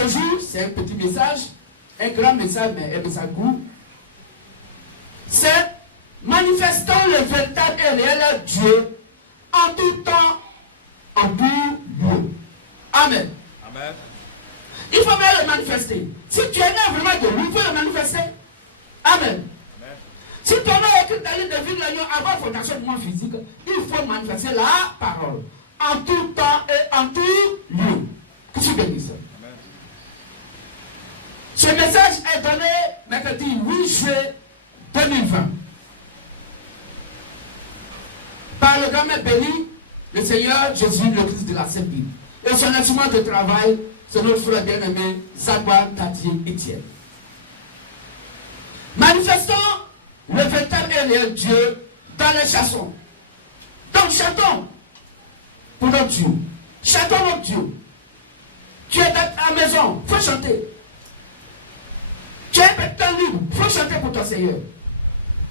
ce jour, c'est un petit message, un grand message, mais un message court. C'est manifestant le véritable et réel Dieu en tout temps, en tout lieu. Amen. Amen. Il faut bien le manifester. Si tu es né vraiment de lui, il faut le manifester. Amen. Amen. Si ton nom est écrit dans le livre de vie de l'agneau avant fondation du monde physique, il faut manifester la parole. En tout temps et en tout lieu. Que tu bénisses. Amen. Ce message est donné mercredi 8 juillet 2020. Par le grand maître béni, le Seigneur Jésus, le Christ de la Sainte Bible. Et son instrument de travail, c'est notre frère bien-aimé, Zagwan Tatier Etienne. Manifestons le véritable et réel Dieu dans les chansons. Donc chantons pour notre Dieu. Chantons notre Dieu. Tu es dans ta maison, il faut chanter. Tu es un libre, il faut chanter pour ton Seigneur.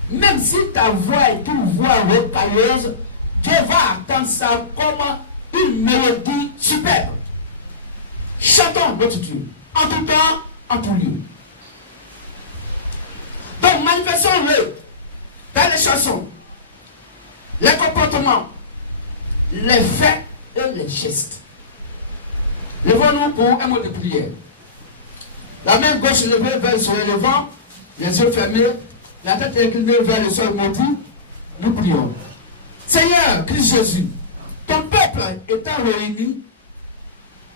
Même si ta voix est une voix rocailleuse, Dieu va attendre ça comme une mélodie superbe. Chantons notre Dieu, en tout temps, en tout lieu. Donc manifestons-le dans les chansons, les comportements, les faits et les gestes. Levons-nous pour un mot de prière. La main gauche levée vers le soleil levant, les yeux fermés, la tête inclinée vers le sol maudit, nous prions. Seigneur Christ Jésus, ton peuple étant réuni,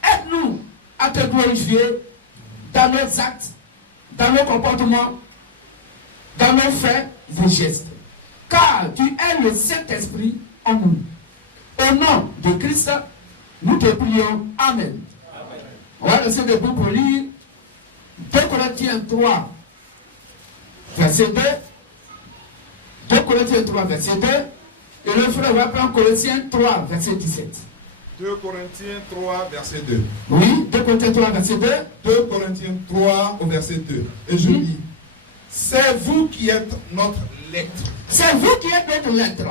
aide-nous à te glorifier dans nos actes, dans nos comportements, dans nos faits et gestes. Car tu es le Saint-Esprit en nous. Au nom de Christ, nous te prions. Amen. Amen. On va laisser debout pour lire 2 Corinthiens 3, verset 2. 2 Corinthiens 3, verset 2. Et le frère va prendre Colossiens 3, verset 17. 2 Corinthiens 3, verset 2. Oui, 2 Corinthiens 3, verset 2. 2 Corinthiens 3, au verset 2. Et je lis. C'est vous qui êtes notre lettre. C'est vous qui êtes notre lettre.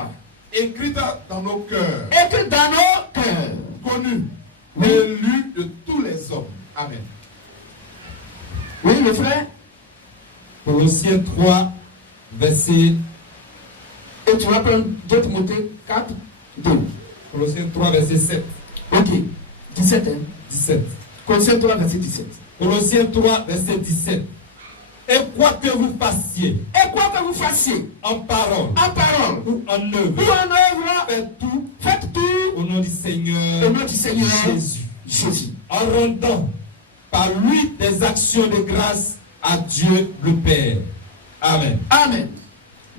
Écrite dans nos cœurs. Écrite dans nos cœurs. Connue. Oui. Et lue de tous les hommes. Amen. Oui, le frère. Colossiens 3, verset. Et tu vas prendre 2 Timothée 4, 2. Colossiens 3, verset 7. Ok. 17, hein. 17. Colossiens 3, verset 17. Colossiens 3, verset 17. Et quoi que vous fassiez, Et quoi que vous fassiez, en parole, en parole, ou en ou œuvre, en œuvre, faites tout au nom du Seigneur, au nom du Seigneur Jésus. Jésus. En rendant par lui des actions de grâce à Dieu le Père. Amen. Amen.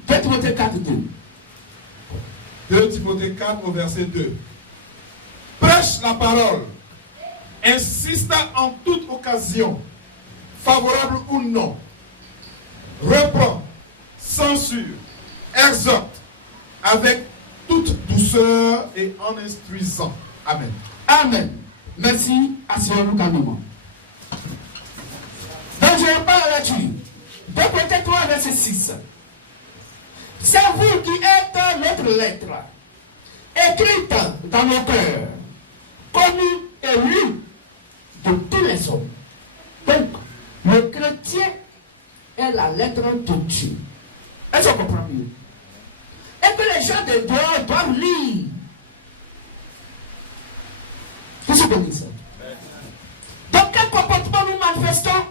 2 Timothée 4, 2. 2 Timothée 4 au verset 2. Prêche la parole. Insiste en toute occasion, favorable ou non. Reprend, censure, exhorte avec toute douceur et en instruisant. Amen. Amen. Merci. Asseyons-nous calmement. Donc je parle là-dessus. 2 Corinthiens 3, verset 6. C'est vous qui êtes notre lettre, écrite dans nos cœurs, connue et lue de tous les hommes. Donc, le chrétien est la lettre de Dieu. Est-ce qu'on comprend mieux? Et que les gens de dehors doivent lire. Qu'est-ce que dit ça? Donc, quel comportement nous manifestons?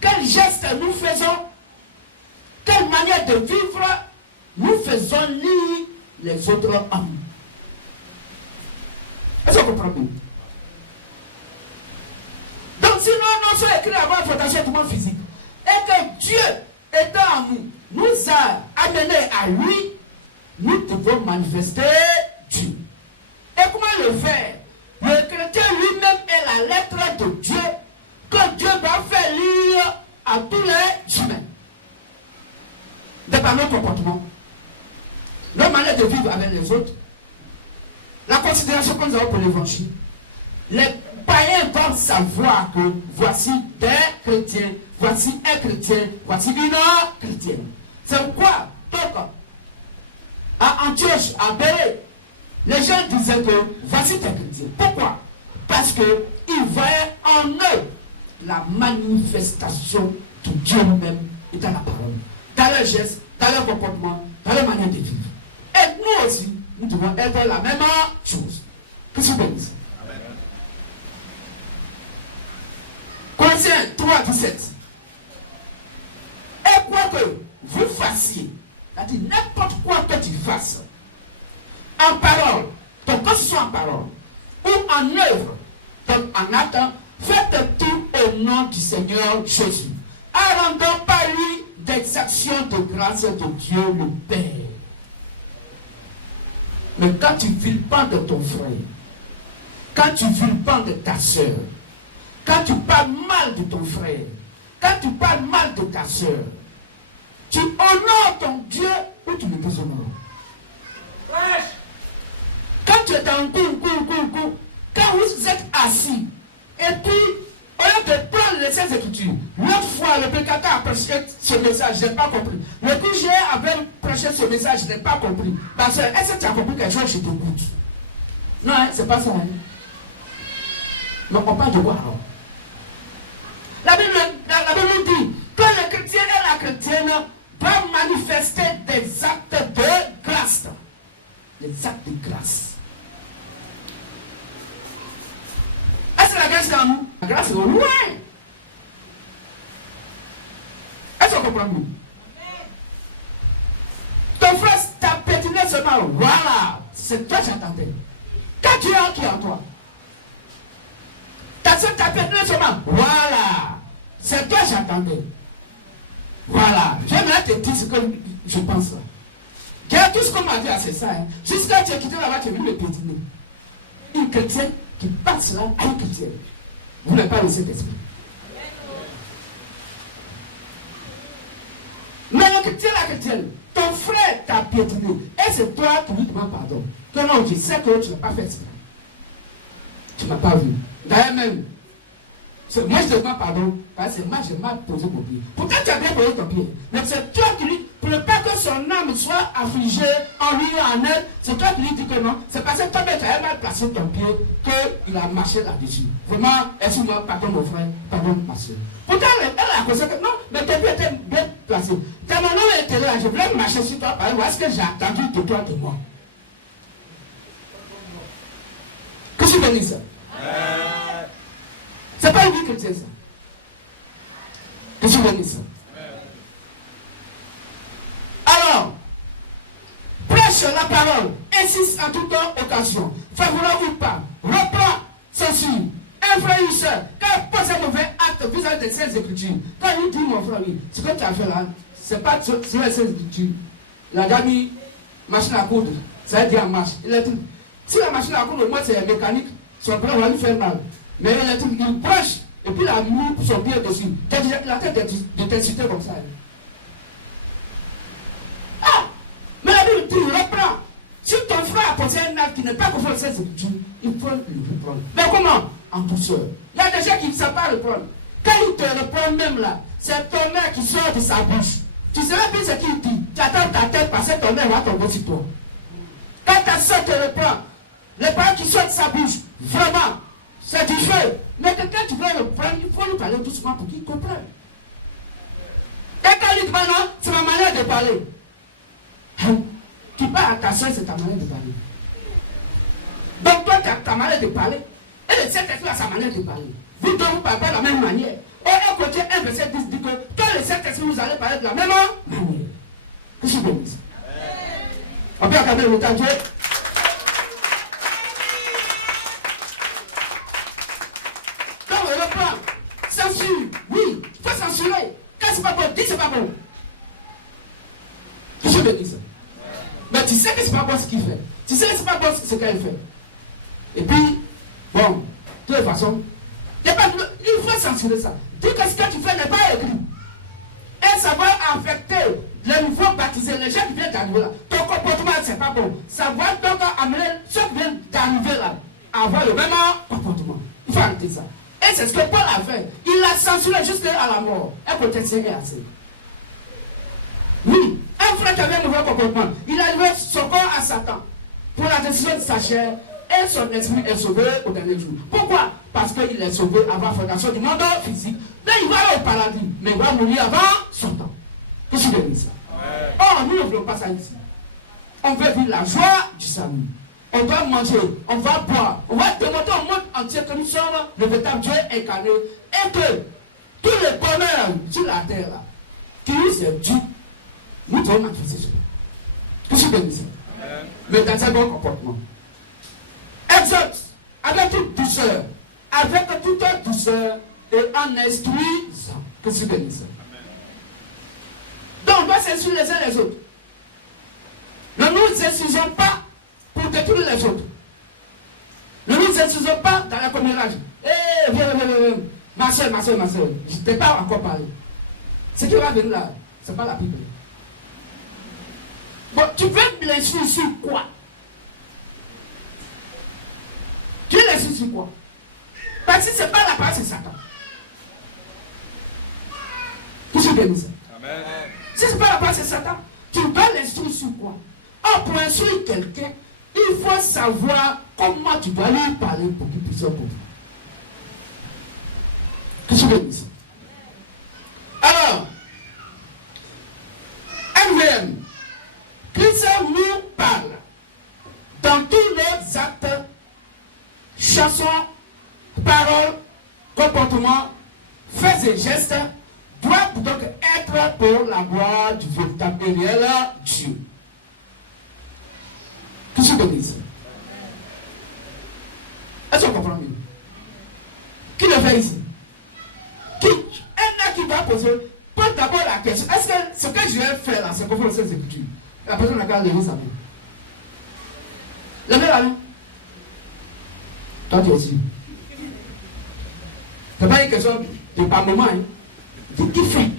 Quel geste nous faisons? Quelle manière de vivre nous faisons lire les autres hommes? Est-ce qu'on comprend mieux? Donc, si nous sommes écrits avant la fondation du monde physique, et que Dieu étant en nous, nous a amenés à lui, nous devons manifester Dieu. Et comment le faire? Le chrétien lui-même est la lettre de Dieu que Dieu va faire lire à tous les humains. De par nos comportements, nos manières de vivre avec les autres, la considération que nous avons pour l'évangile. Les païens doivent savoir que voici des chrétiens, voici un chrétien, voici une chrétienne. C'est pourquoi, donc, à Antioche, à Béré, les gens disaient que voici des chrétiens. Pourquoi? Parce qu'ils voyaient en eux la manifestation de Dieu lui-même est dans la parole, dans leurs gestes, dans leur comportement, dans leur manière de vivre. Et nous aussi, nous devons être la même chose. Que tu bénisses. Colossiens 3, 17. Et quoi que vous fassiez, c'est-à-dire n'importe quoi que tu fasses, en parole, donc que ce soit en parole, ou en œuvre, donc en acte, faites tout au nom du Seigneur Jésus, en rendant par lui des actions de grâce de Dieu le Père. Mais quand tu vilipendes ton frère, quand tu vilipendes de ta soeur, quand tu parles mal de ton frère, quand tu parles mal de ta soeur, tu honores ton Dieu ou tu le déshonores. Quand tu es dans un coup, quand vous êtes assis, et puis, au lieu de prendre les Saintes Écritures, l'autre fois, le prédicateur a prêché ce message, je n'ai pas compris. Le coup, j'ai avait prêché ce message, je n'ai pas compris. Parce que, est-ce que tu as compris quelque chose, je t'écoute? Non, hein, c'est pas ça. Hein. Donc, on parle de quoi alors? La Bible dit que le chrétien et la chrétienne doivent manifester des actes de grâce. Des actes de grâce. Est-ce que la grâce est en nous? La grâce est au loin. Est-ce qu'on comprend nous? Ton frère t'a pétiné seulement. Voilà. C'est toi que j'attendais. Quand tu es qui en toi? Ta soeur t'a pétiné seulement. Voilà. C'est toi que j'attendais. Voilà. J'aimerais te dire ce que je pense là. Tout ce qu'on m'a dit, c'est ça. Hein. Jusqu'à tu es quitté là-bas, tu es venu me pétiner. Une chrétienne qui passe là à une chrétienne. Vous n'avez pas le Saint-Esprit. Mais le chrétien, la chrétienne, ton frère t'a piétiné. Et c'est toi qui lui demandes pardon. Que non, tu sais que tu n'as pas fait ça. Tu ne m'as pas vu. D'ailleurs même, moi je demande pardon, parce que moi je m'ai posé mon pied. Pourtant tu as bien posé ton pied. Mais c'est toi qui lui, pour ne pas que son âme soit affligée en lui et en elle, c'est toi qui lui dis que non. C'est parce que toi tu as mal placé ton pied qu'il a marché là-dessus. Vraiment, excuse-moi, pardon mon frère, pardon ma soeur. Pourtant elle a causé que non, mais ton pied était bien placé. Quand mon homme était là, je voulais marcher sur toi, par est-ce que j'ai attendu de toi de moi? Que tu bénis ça? C'est pas une vie chrétienne ça. Que tu bénisses ça. Alors, prêche la parole, insiste en toute occasion, favorable ou pas, reprend, censure, un frère ou une soeur, quand il pose un mauvais acte vis-à-vis des Saintes Écritures, quand il dit mon frère, oui, ce que tu as fait là, c'est pas sur les Saintes Écritures. La dame, machine à coudre, ça veut dire en marche. Si la machine à coudre, moi c'est mécanique, son frère va lui faire mal. Mais il prêche, et puis il a mis son pied dessus. La tête de t'insulter comme ça. Ah! Mais la Bible dit, reprends. Si ton frère a posé un acte qui n'est pas conforme à cette écriture, il faut le reprendre. Mais comment? En douceur. Il y a des gens qui ne savent pas reprendre. Quand il te reprend même là, c'est ton air qui sort de sa bouche. Tu sais plus ce qu'il dit. Tu attends ta tête parce que ton air va tomber sur toi. Quand ta soeur te reprend, les paroles qui sortent de sa bouche, vraiment, c'est du feu. Mais que quand tu veux le prendre, il faut lui parler doucement pour qu'il comprenne. Et quand il dit non, c'est ma manière de parler. Tu parles à ta soeur, c'est ta manière de parler. Donc toi, tu as ta manière de parler. Et le Saint-Esprit a sa manière de parler. Vous deux, vous parlez de la même manière. Et un côté, un verset 10 dit que quand le Saint-Esprit vous allez parler de la même manière. Que je vous dise. On peut accorder le temps Dieu. Censure, oui, il faut censurer. Quand c'est pas bon, dis c'est pas bon. Que je me dise. Mais tu sais que c'est pas bon ce qu'il fait. Tu sais que c'est pas bon ce qu'elle fait. Et puis, bon, de toute façon, il faut censurer ça. Dis que ce que tu fais n'est pas écrit. Et ça va affecter les nouveaux baptisés, les gens qui viennent d'arriver là. Ton comportement, c'est pas bon. Ça va donc amener ceux qui viennent d'arriver là à avoir le même comportement. Il faut arrêter ça. Et c'est ce que Paul a fait. Il l'a censuré jusqu'à la mort. Un protecteur est assez. Oui, un frère qui avait un mauvais comportement, il a livré son corps à Satan pour la décision de sa chair et son esprit est sauvé au dernier jour. Pourquoi? Parce qu'il est sauvé avant la fondation du monde physique. Là, il va aller au paradis, mais il va mourir avant son temps. Qu'est-ce que c'est ça? Or, nous ne voulons pas ça ici. On veut vivre la joie du salut. On va manger, on va boire, on va démontrer au monde entier que nous sommes le véritable Dieu incarné et que tous les bonheurs sur la terre là, qui nous est dû, nous devons manifester cela. Qu'est-ce que c'est ça? Mais dans un bon comportement. Exhorte avec toute douceur, et en instruisant. Qu'est-ce que c'est ça? Donc on doit s'instruire les uns les autres. Ne nous instruisons pas pour détruire les autres. Ne nous instruisons pas dans la commérage. Viens, ma soeur, je ne t'ai pas encore parlé. Ce qui va venir là, ce n'est pas la Bible. Bon, tu veux l'instruire sur quoi? Tu l'instruis sur quoi? Parce que ce n'est pas la parole, c'est Satan. Qu'est-ce que tu dis ça? Amen. Si ce n'est pas la parole, c'est Satan. Tu dois l'instruire sur quoi? Or, pour instruire quelqu'un, il faut savoir comment tu dois lui parler pour qu'il puisse comprendre. Qu'est-ce que tu dis ça? Alors, MVM, Christ nous parle dans tous nos actes, chansons, paroles, comportements, faits et gestes, doivent donc être pour la gloire du véritable et réel Dieu. Qu'est-ce que tu dis? Est-ce qu'on comprend mieux? Qui le fait ici? Un qui va poser, pose d'abord la question. Est-ce que ce que je vais faire là, c'est conforme aux Écritures? La personne n'a qu'à lever sa main. Levez la main. Toi, tu aussi. Ce n'est pas une question de par moment. Hein. De qui fait?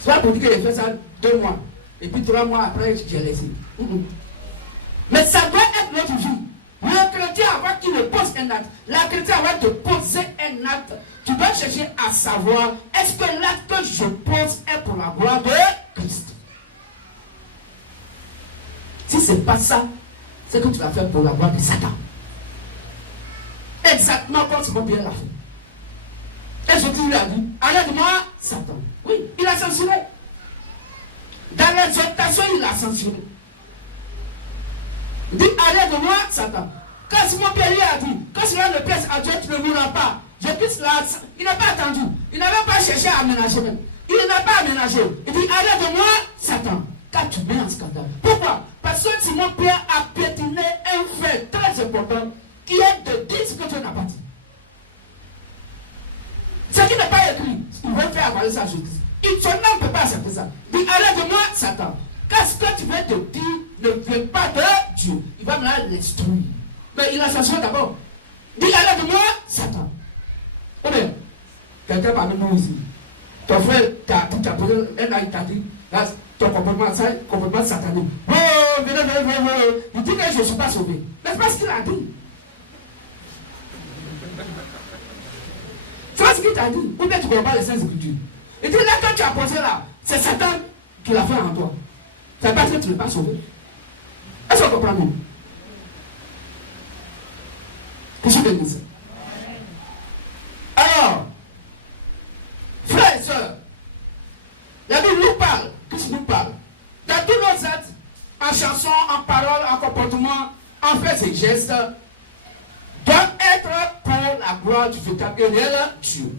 C'est pas pour dire que j'ai fait ça 2 mois. Et puis 3 mois après, j'ai laissé. Mais ça doit être notre vie. Le chrétien, avant qu'il ne pose un acte, la chrétienne, avant de poser un acte, tu dois chercher à savoir, est-ce que l'acte que je pose est pour la gloire de Christ? Si ce n'est pas ça, c'est que tu vas faire pour la gloire de Satan. Exactement comme c'est pas bien la fait. Et Jésus lui a dit, arrête-moi, Satan. Oui, il a censuré. Dans l'exhortation, il a censuré. Il dit, arrête-moi, Satan. Quand Simon Pierre a dit, quand cela ne plaise à Dieu, tu ne mourras pas. Jésus, il n'a pas attendu. Il n'avait pas cherché à aménager même. Il n'a pas aménagé. Il dit, arrête-moi, Satan. Car tu mets en scandale. Pourquoi? Parce que Simon Pierre a piétiné un fait très important qui est de dire ce que Dieu n'a pas dit. Ce qui n'est pas écrit, il veut faire avaler ça à Jésus. Son nom ne peut pas accepter ça. Il dit, arrête-moi, Satan. Qu'est-ce que tu veux te dire ne vient pas de Dieu. Il va maintenant l'instruire. Mais il a censuré d'abord. Il dit, arrête-moi, Satan. Ou bien, quelqu'un parmi nous ici, ton frère t'a posé un acte, t'a dit, ton comportement satanique. Oh, venez. Il dit que je ne suis pas sauvé. Mais c'est pas ce qu'il a dit. Tu vois ce qu'il t'a dit? Ou bien tu ne comprends pas les Saintes Écritures. Il dit, là, quand tu as posé là, c'est Satan qui l'a fait en toi. Ça veut pas dire que tu n'es pas sauvé. Est-ce qu'on comprend bien? Qu'est-ce que je dis? Alors, frères et sœurs, la Bible nous parle. Qu'est-ce qu'il nous parle? Dans tous nos actes, en chansons, en paroles, en comportement, en faits et gestes, doivent être pour la gloire du véritable et réel Dieu.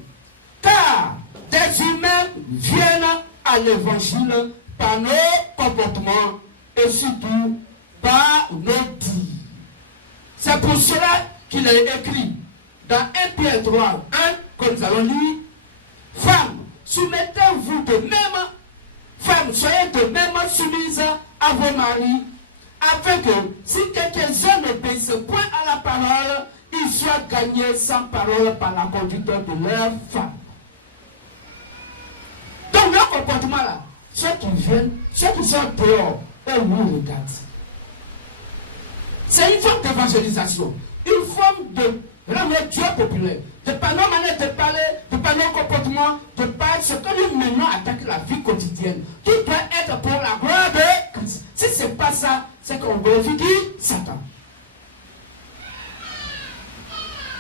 Car des humains viennent à l'évangile par nos comportements et surtout par nos dits. C'est pour cela qu'il est écrit dans 1 Pierre 3, 1, que nous allons lire, femmes, soumettez-vous de même, femmes, soyez de même soumises à vos maris, afin que si quelques-uns n'obéissent point à la parole, ils soient gagnés sans parole par la conduite de leur femme. Donc leur comportement là, ceux qui viennent, ceux qui sont dehors, eux nous regardent. C'est une forme d'évangélisation, une forme de rendre Dieu populaire, de par nos manières de parler, de par nos comportements, de par ce que nous menons à attaquer la vie quotidienne. Tout doit être pour la gloire de Christ. Si ce n'est pas ça, c'est qu'on glorifie qui? Satan.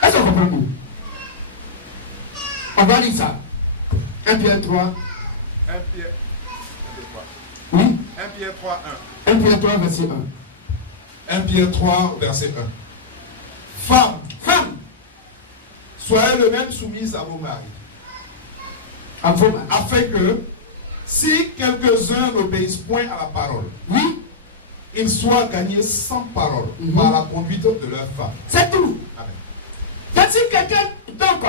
Est-ce qu'on comprend tout? On va lire ça. 1 Pierre 3. 1 Pierre 3. Oui. 1 Pierre 3, 1 Pierre 3, verset 1. 1 Pierre 3, verset 1. Femmes, soyez le même soumises à vos maris. À vos maris. Afin que, si quelques-uns n'obéissent point à la parole, Oui. ils soient gagnés sans parole par la conduite de leur femme. C'est tout. Amen. Donc si quelqu'un, donc,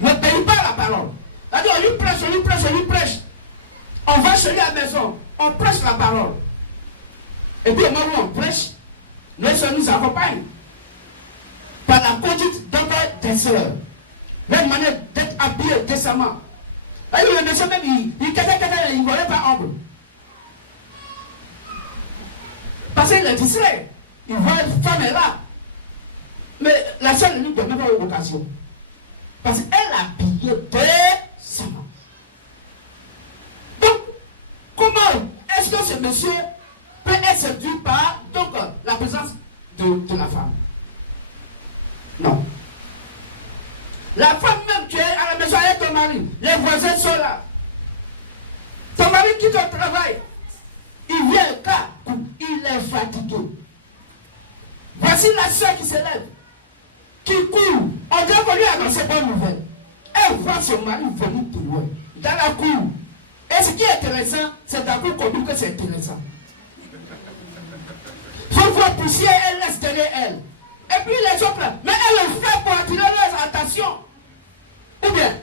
n'obéit pas à la parole, c'est-à-dire on lui prêche, on va chez lui à la maison, on prêche la parole. Et puis au moment où on prêche, les soeurs nous accompagnent par la conduite des sœurs, leur manière d'être habillés décemment. Le monsieur même, il ne voyait pas ombre. Parce qu'il est distrait. Il voit une femme est là. Mais la sœur ne lui donne même pas une occasion. Parce qu'elle a habillé décemment. Donc, comment est-ce que ce monsieur peut être séduit par donc, la présence de la femme? Non. La femme même qui est à la maison avec ton mari, les voisins sont là. Ton mari quitte au travail, il vient là, il est fatigué. Voici la soeur qui se lève, qui court. On dirait qu'on lui a annoncé bonne nouvelle. Elle voit son mari venir de loin, dans la cour. Et ce qui est intéressant, c'est dans la cour qu'on dit que c'est intéressant. Il faut voir pousser, elle laisse derrière elle. Et puis les autres, mais elle le fait pour attirer leur attention. Ou bien,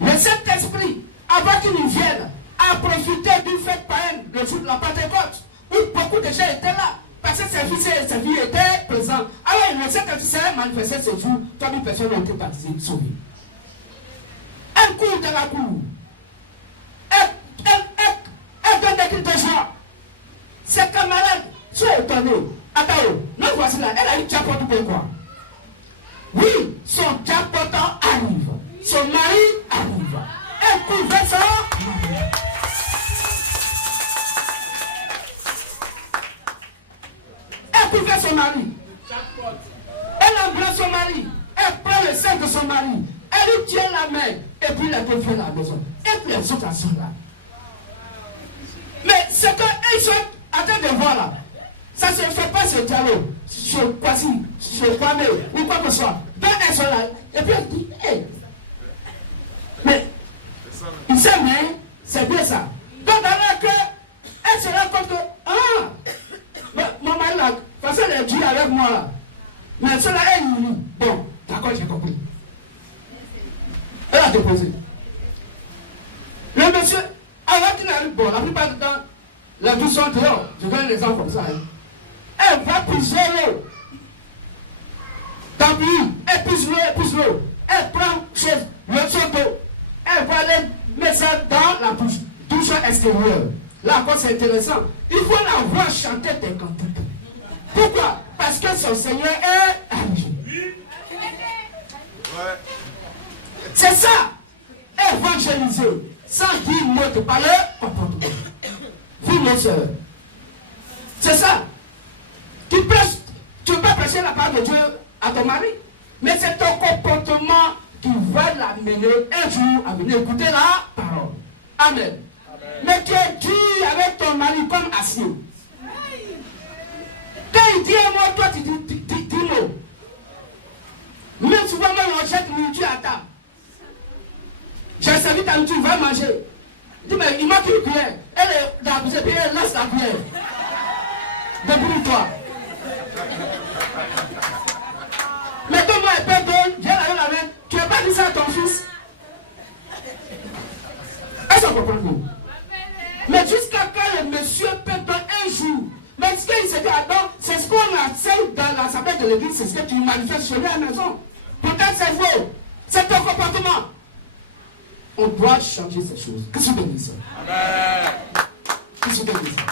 le Saint-Esprit, avant qu'il nous vienne, a profité d'une fête païenne, le jour de la Pentecôte, où beaucoup de gens étaient là, parce que ses fils et ses filles étaient présents. Alors le Saint-Esprit s'est manifesté ce jour, 3000 personnes ont été baptisées, sauvées. Elle court dans la cour. Elle donne des cris de joie. Ses camarades sont étonnés. Attends, nous voici là, elle a eu jackpot ou quoi? Oui, son jackpot arrive. Son mari arrive. Elle court vers son mari. Elle court vers son mari. Elle embrasse son mari. Elle prend le sein de son mari. Elle lui tient la main. Et puis elle fait à la maison. Et puis elles sont là. Mais ce qu'ils sont en train de voir là, ça ne se fait pas ce dialogue sur Kwasi, sur Kwame ou quoi que ce soit. Donc elles sont là. Et puis elle dit, hey. Mais il s'aime, hein? C'est bien ça. Donc alors que elle se rend compte que, ah, mon mari là, parce qu'elle est due avec moi là. Mais cela est unie. Bon, d'accord, j'ai compris. Elle a déposé. Le monsieur, avant qu'il arrive, bon, la plupart du temps, la douce sont dehors. Je donne l'exemple comme ça. Hein. Elle va puiser l'eau. Tant pis, elle puise l'eau. Elle prend le seau d'eau. Elle va aller mettre ça dans la douche extérieure. Là encore, c'est intéressant. Il faut la voir chanter des cantiques. Pourquoi? Parce que son Seigneur est arrivé. C'est ça. Évangéliser. Sans dire mot de parler, comportement. Vous, mes soeurs. C'est ça. Tu peux prêcher la parole de Dieu à ton mari, mais c'est ton comportement qui va l'amener un jour à venir écouter la parole. Amen. Mais tu es dur avec ton mari comme acier. Quand il dit un mot, toi tu dis mot. Mais souvent, on jette nourriture à table. J'ai servi ta nourriture, va manger. Dis, mais il manque une cuillère. Elle est dans la bouche et puis elle lance la cuillère. Débrouille-toi. Mais donne-moi un peu d'eau, viens la main. Tu n'as pas dit ça à ton fils. Est-ce qu'on comprend tout? Mais jusqu'à quand le monsieur peut donner un jour. Mais ce qu'il se dit, attends, c'est ce qu'on enseigne dans l'assemblée de l'église, c'est ce que tu manifestes chez lui à la maison. Peut-être c'est faux. C'est ton comportement. On doit changer ces choses. Qu'est-ce que tu dis ça? Amen. Qu'est-ce que tu dis ça?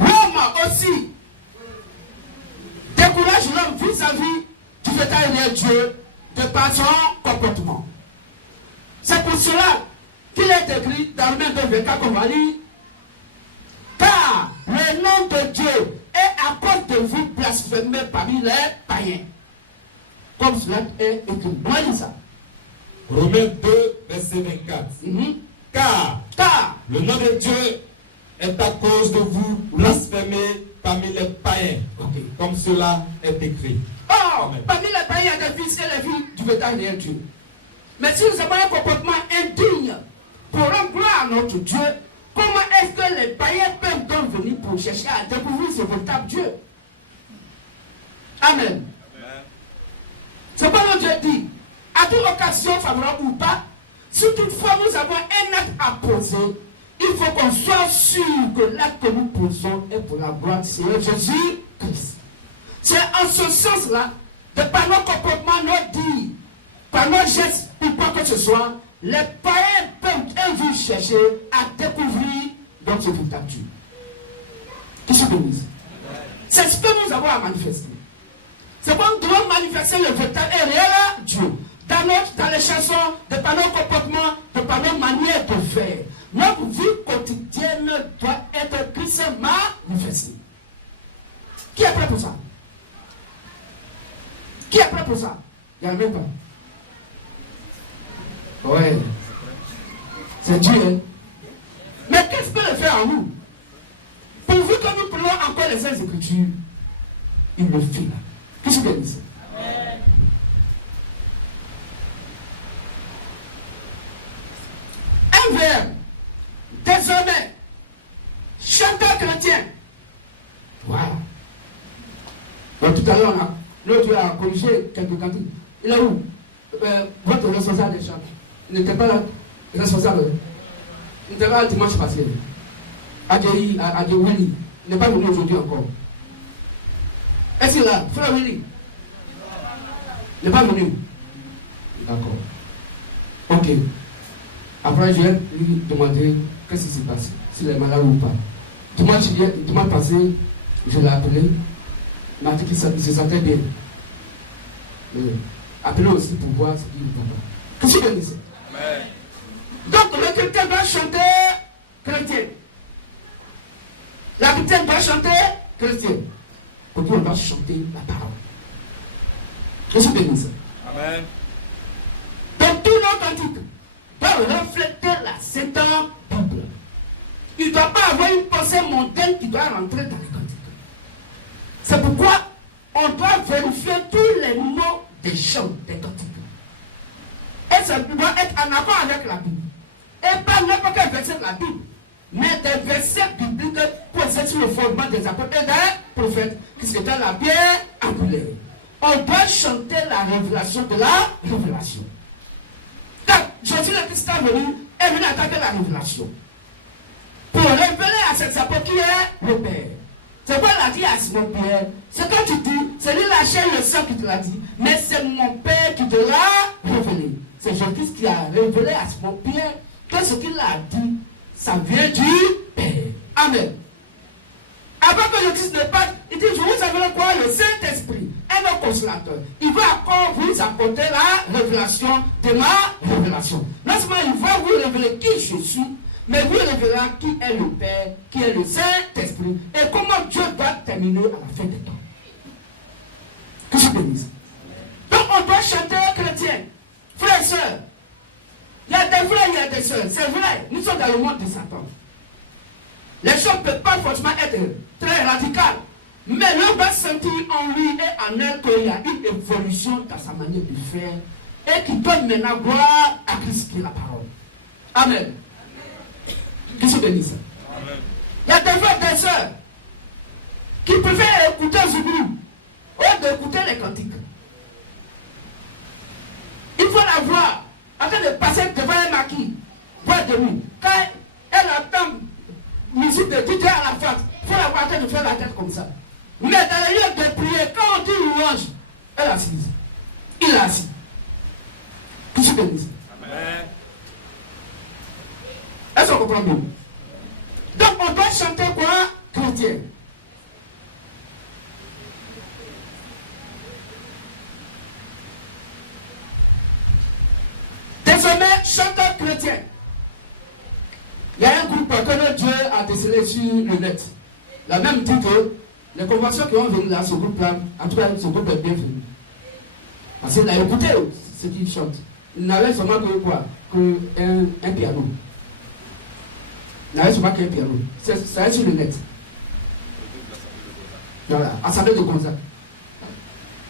L'homme aussi décourage l'homme vis-à-vis du vétérinaire Dieu de par son comportement. C'est pour cela qu'il est écrit dans le même verset qu'on va lire. Car le nom de Dieu est à cause de vous blasphémé parmi les païens. Comme cela est écrit. Moi, je dis ça. Romains 2, verset 24. Car le nom de Dieu est à cause de vous blasphémé parmi les païens. Okay. Comme cela est écrit. Oh, Amen. parmi les païens, il y a des fils et les filles du vétérinaire Dieu. Mais si nous avons un comportement indigne pour rendre gloire à notre Dieu, comment est-ce que les païens peuvent donc venir pour chercher à découvrir ce véritable Dieu? Amen. Amen. C'est pas notre Dieu dit, à toute occasion favorable ou pas, si toutefois nous avons un acte à poser, il faut qu'on soit sûr que l'acte que nous posons est pour la gloire du Seigneur Jésus-Christ. C'est en ce sens-là, de par nos comportements, nos dires, par nos gestes, ou quoi que ce soit, les païens peuvent un jour chercher à découvrir notre véritable Dieu. Qui se bénisse. C'est ce que nous avons à manifester. C'est pourquoi nous devons manifester le véritable et réel Dieu. Dans les chansons, de par nos comportements, de par nos manières de faire. Notre vie quotidienne doit être Christement manifestée. Qui est prêt pour ça? Qui est prêt pour ça? Il n'y en a même pas. Ouais. C'est Dieu. Hein? Mais qu'est-ce que le fait en nous? Pourvu que nous prenons encore les Saintes Écritures, il le fait là. Qu'est-ce que c'est? Un verbe. Désormais, chanteur chrétien. Voilà. Donc, tout à l'heure, l'autre a corrigé quelques cantiques. Il est où? Votre responsable des chants. Il n'était pas là, responsable. Il n'était pas là dimanche passé. Adjei Willy. Il n'est pas venu aujourd'hui encore. Est-ce qu'il est là? Frère Willy. Il n'est pas venu. D'accord. Ok. Après, je vais lui demander qu'est-ce qui s'est passé, s'il est malade ou pas. Dimanche passé, je l'ai appelé. Il m'a dit qu'il se sentait bien. Appelé aussi pour voir ce qu'il ne va pas. Qu'est-ce que c'est? Donc, le chrétien doit chanter chrétien. La chrétienne doit chanter chrétien. Pourquoi on doit chanter la parole? Qu'est-ce que c'est? Amen. Donc, tous nos cantiques doivent refléter la Sainte Bible. Il ne doit pas avoir une pensée mondaine qui doit rentrer dans les cantiques. C'est pourquoi on doit vérifier tous les mots des chants, des cantiques. Et ça doit être en accord avec la Bible. Et pas n'importe quel verset de la Bible, mais des versets bibliques posés sur le fondement des apôtres et des prophètes qui se dans la pierre angulaire. On doit chanter la révélation de la révélation. Quand Jésus le Christ est venu attaquer la révélation. Pour révéler à cet apôtre qui est le Père. C'est quoi il a dit à Simon Pierre? C'est quand tu dis, c'est lui la chair et le sang qui te l'a dit, mais c'est mon Père qui te l'a révélé. C'est Jésus qui a révélé à Simon Pierre que ce qu'il a dit, ça vient du Père. Amen. Avant que Jésus ne parte, il dit, je vous avais quoi? Le Saint-Esprit, un consolateur. Il va encore vous apporter la révélation de ma révélation. Non seulement il va vous révéler qui je suis, mais vous révélera qui est le Père, qui est le Saint-Esprit, et comment Dieu va terminer à la fin des temps. Que je bénisse. Donc on doit chanter chrétien. Frères et sœurs, il y a des frères, il y a des sœurs. C'est vrai, nous sommes dans le monde de Satan. Les choses ne peuvent pas forcément être très radicales. Mais l'on va sentir en lui et en elle qu'il y a une évolution dans sa manière de faire et qui donne maintenant gloire à Christ qui est la parole. Amen. Qui se bénisse. Amen. Il y a des frères et des sœurs qui préfèrent écouter Zouglou au d'écouter les cantiques. Il faut la voir en train de passer devant un maquis, voir de lui. Quand elle entend musique de DJ à la face, il faut la voir en train de faire la tête comme ça. Mais dans le lieu de prière, quand on dit louange, elle est assise. Il est assis. Qui se bénisse. Amen. Est-ce qu'on comprend bien? Donc on doit chanter quoi? Chrétien. Désormais, chante chrétiens. Il y a un groupe que notre Dieu a décelé sur le net. La même dit que les conventions qui vont venir là, ce groupe-là, en tout cas, ce groupe est bienvenu. Parce qu'il a écouté ce qu'il chante. Il n'avait seulement que quoi? Un piano. Il n'avait seulement qu'un piano. Ça est sur le net. Voilà, assemblée de concert.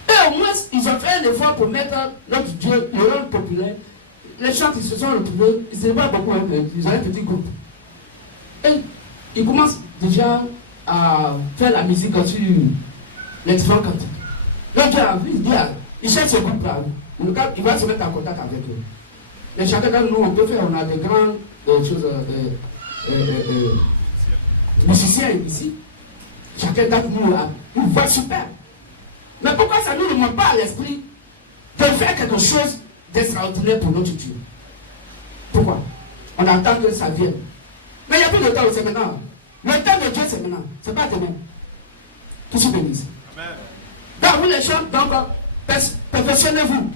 Et au moins, ils ont fait un effort pour mettre notre Dieu, le rôle populaire. Les chants, ils se sont retrouvés, ils ne savaient pas beaucoup, ils ont un petit groupe. Et ils commencent déjà à faire la musique sur les différents cantiques. Donc il cherche ce groupe-là. Il va se mettre en contact avec eux. Mais chacun d'entre nous, on peut faire, on a des grandes choses, musiciens ici. Chacun d'entre nous a une voix super. Mais pourquoi ça ne nous demande pas à l'esprit de faire quelque chose d'extraordinaire pour notre Dieu? Pourquoi? On attend que ça vienne. Mais il n'y a plus de temps, c'est maintenant. Le temps de Dieu, c'est maintenant. Ce n'est pas demain. Tout se bénisse. Donc, vous les gens, donc, perfectionnez-vous.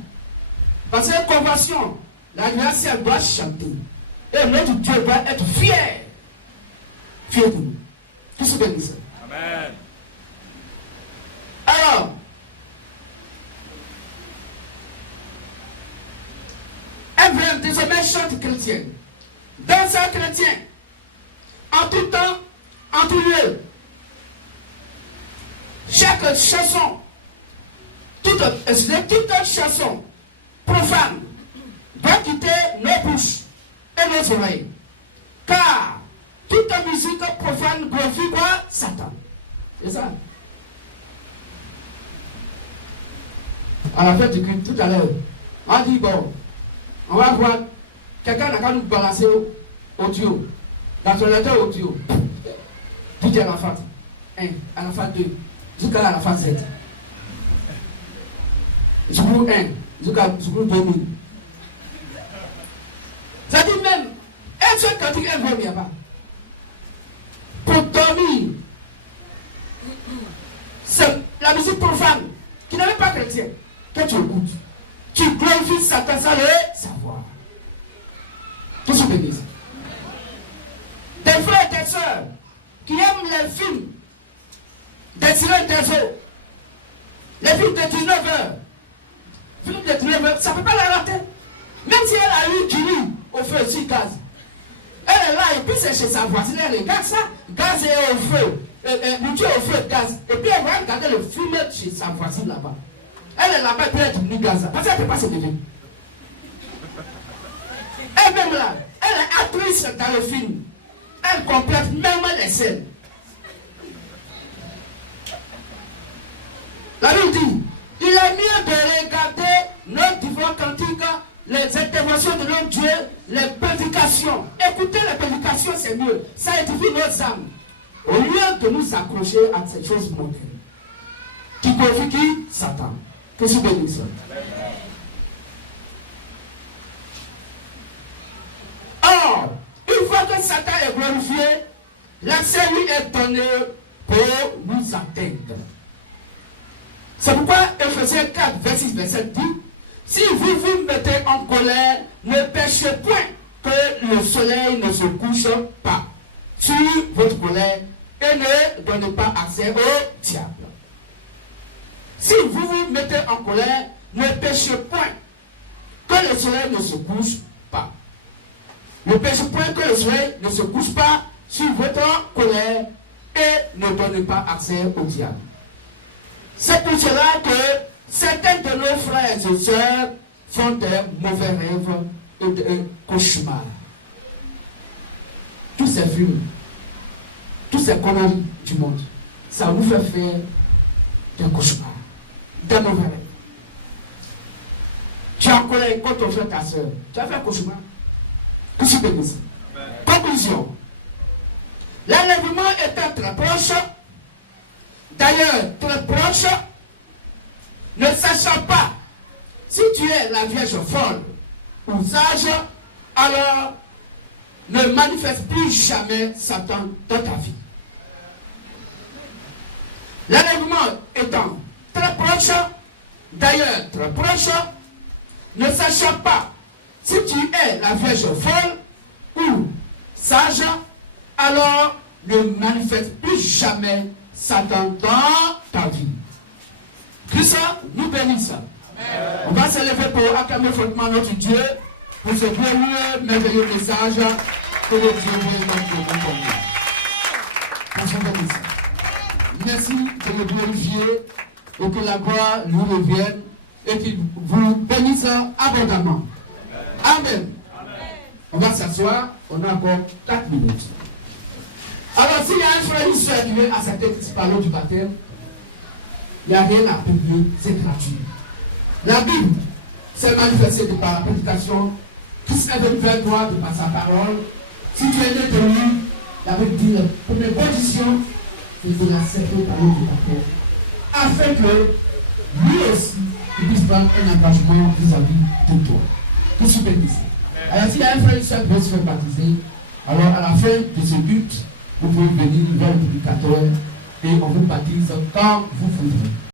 Parce que conversion, la grâce, elle doit chanter. Et notre Dieu doit être fier. Fier de nous. Tout se bénisse. Amen. Alors, un vrai désormais chante chrétien. Danseur chrétien. En tout temps, en tout lieu. Chaque chanson, toute chanson profane doit quitter nos bouches et nos oreilles. Car toute musique profane glorifie quoi? Satan. C'est ça. À la fête du culte, tout à l'heure, on dit bon, on va voir, quelqu'un n'a qu'à nous balancer audio, dans son lecteur audio. DJ Arafat 1, Arafat 2, jusqu'à Arafat 7. Zouglou 1, jusqu'à Zouglou 2000. Ça dit même, un seul cantique, un vrai, il n'y a pas. Pour dormir, c'est la musique profane, qui n'est même pas chrétienne, que tu écoutes. Tu glorifies Satan sans le savoir. Tout se bénisse. Des frères et des sœurs qui aiment les films des sirènes des eaux, les films de 19h, films de 19h, ça ne peut pas la rater. Même si elle a eu du riz au feu sur gaz, elle est là et puis c'est chez sa voisine, elle regarde ça, gaz est au feu, nourriture au feu, gaz, et puis elle va regarder le film chez sa voisine là-bas. Elle est là-bas et puis elle est devenue gaz, parce qu'elle ne peut pas se lever. Elle-même là, elle est actrice dans le film. Elle complète même les scènes. La Bible dit, il est mieux de regarder nos différents cantiques, les interventions de notre Dieu, les prédications. Écouter les prédications, c'est mieux. Ça édifie nos âmes. Au lieu de nous accrocher à ces choses mondaines. Qui glorifient qui? Satan. Que ce bénisse. Or, une fois que Satan est glorifié, l'accès lui est donné pour nous atteindre. C'est pourquoi Ephésiens 4, verset 7 dit, si vous vous mettez en colère, ne péchez point que le soleil ne se couche pas sur votre colère et ne donnez pas accès au diable. Si vous vous mettez en colère, ne péchez point que le soleil ne se couche pas. Ne péchez point que le soleil ne se couche pas sur votre colère et ne donnez pas accès au diable. C'est pour cela que certains de nos frères et sœurs font des mauvais rêves et des cauchemars. Tous ces films, tous ces conneries du monde, ça vous fait faire des cauchemars, des mauvais rêves. Tu es en colère contre ton frère, ta soeur, tu as fait un cauchemar. Que tu bénisses. Conclusion. L'enlèvement étant très proche, d'ailleurs très proche, ne sachant pas si tu es la Vierge folle ou sage, alors ne manifeste plus jamais Satan dans ta vie. L'enlèvement étant très proche, d'ailleurs très proche, ne sachant pas si tu tu es la Vierge folle ou sage, alors ne manifeste plus jamais Satan dans ta vie. Christ nous bénisse. On va se lever pour acclamer fortement notre Dieu pour ce glorieux, merveilleux message que le Dieu veut nous donner. Merci de le glorifier et que la gloire nous revienne et qu'il vous bénisse abondamment. Amen. On va s'asseoir, on a encore 4 minutes. Alors, s'il y a un frère ou une soeur qui vient à cette petite parole du baptême, il n'y a rien à payer, c'est gratuit. La Bible s'est manifestée par la prédication. Christ est venu vers toi de par sa parole. Si tu es né de lui, la Bible dit la première condition, c'est de l'accepter par le baptême. Afin que lui aussi, il puisse prendre un engagement vis-à-vis de toi. Que tu bénisses. Alors, s'il y a un frère ou une soeur qui veut se faire baptiser, alors à la fin de ce but, vous pouvez venir vers le prédicateur et on vous baptise quand vous voudrez.